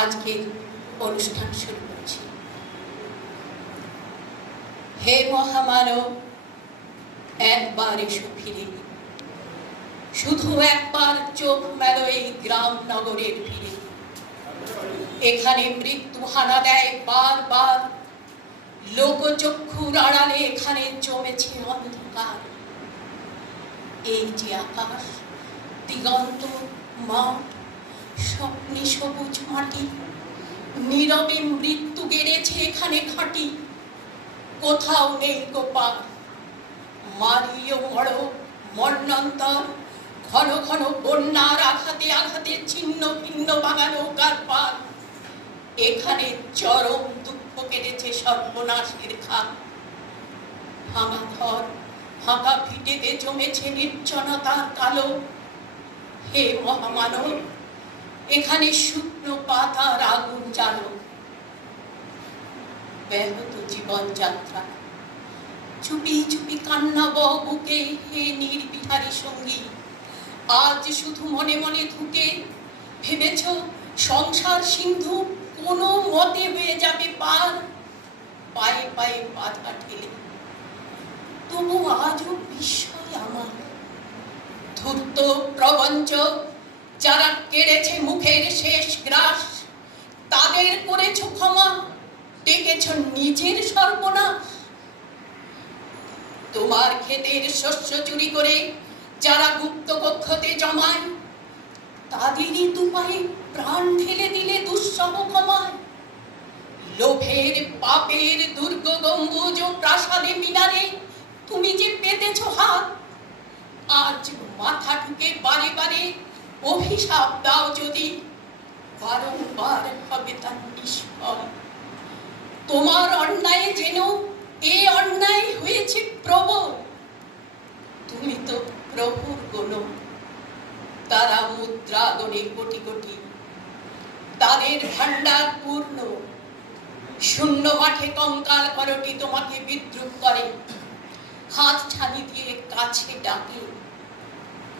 আজকের অনুষ্ঠান শুরু করছি। হে মহামানব, একবার এসো ফিরে, শুধু একবার চোখ মেলো এই গ্রাম নগরের ভিড়ে। এখানে মৃত্যু হানা দেয় বারবার, লোকচক্ষুর আড়ালে এখানে জমেছে অন্ধকার। এই যে আকাশ, দিগন্ত, মাঠ, স্বপ্নে সবুজ মাটি, নীরবে মৃত্যু গেড়েছে এখানে ঘাঁটি। কোথাও নেই গোপাল, মারিও মরো মর্ণান্তর, ঘন ঘন বন্যার আঘাতে আঘাতে ছিন্ন ভিন্ন ভাঙা নৌকার পাল। এখানে চরম দুঃখ কেটেছে সর্বনাশের খাল। ভাঙা ঘর, ফাঁকা ভিটেতে জমেছে নির্জনতার কালো। হে মহামানব, এখানে শুকনো পাতার আগুন জ্বালো। ব্যাহত জীবনযাত্রা, চুপি চুপি কান্না বও বুকে। হে নির্বিহারী সঙ্গী, আজ শুধু মনে মনে ধুকে ভেবেছ সংসার সিন্ধু কোনো মতে হয়ে যাবে পার। পায়ে পায়ে বাধা ঠেলে তবু আজও বিস্ময় আমার। ধূর্ত প্রবঞ্চ যারা কেড়েছে মুখের শেষ গ্রাস, তাদের করেছ ক্ষমা, ডেকেছ নিজের সর্বনাশ। তোমার ক্ষেতের শস্য চুরি করে যারা গুপ্ত কক্ষতে জমায়, তাদেরই দুপায়ে প্রাণ ঢেলে দিলে দুঃসহ ক্ষমায়। লোভের পাপের দুর্গ গম্বুজ ও প্রাসাদে মিনারে তুমি যে পেতেছ হাত, আজ মাথা ঠুকে বারে বারে অভিশাপ দাও যদি, বারংবার হবে তার নিষ্ফল। তোমার অন্যায় যেন এ অন্যায় হয়েছে প্রবল। তুমি তো প্রভুর গণ, তারা মুদ্রা গণে কোটি কোটি, তাদের ভান্ডার পূর্ণ। শূন্য মাঠে কঙ্কাল করটি তোমাকে বিদ্রুপ করে, হাত ছানি দিয়ে কাছে ডাকে।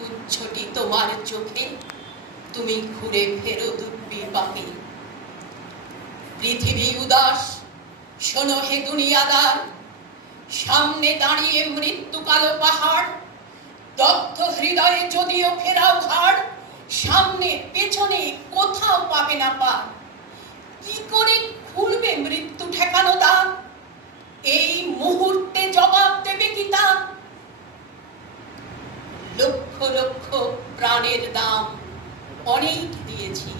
উচ্ছটি তোমার চোখে, তুমি ঘুরে ফেরো দুর্বিপাকে। পৃথিবী উদাস, শোনো হে দুনিয়াদার, সামনে দাঁড়িয়ে মৃত্যু কালো পাহাড়। দগ্ধ হৃদয়ে যদিও ফেরাও ঘাড়, সামনে পেছনে কোথাও পাবে না পা। কি করে খুলবে মৃত্যু ঠেকানো দ্বার? এই মুহূর্তে জবাব দেবে কি তা? লক্ষ লক্ষ প্রাণের দাম অনেক দিয়েছি,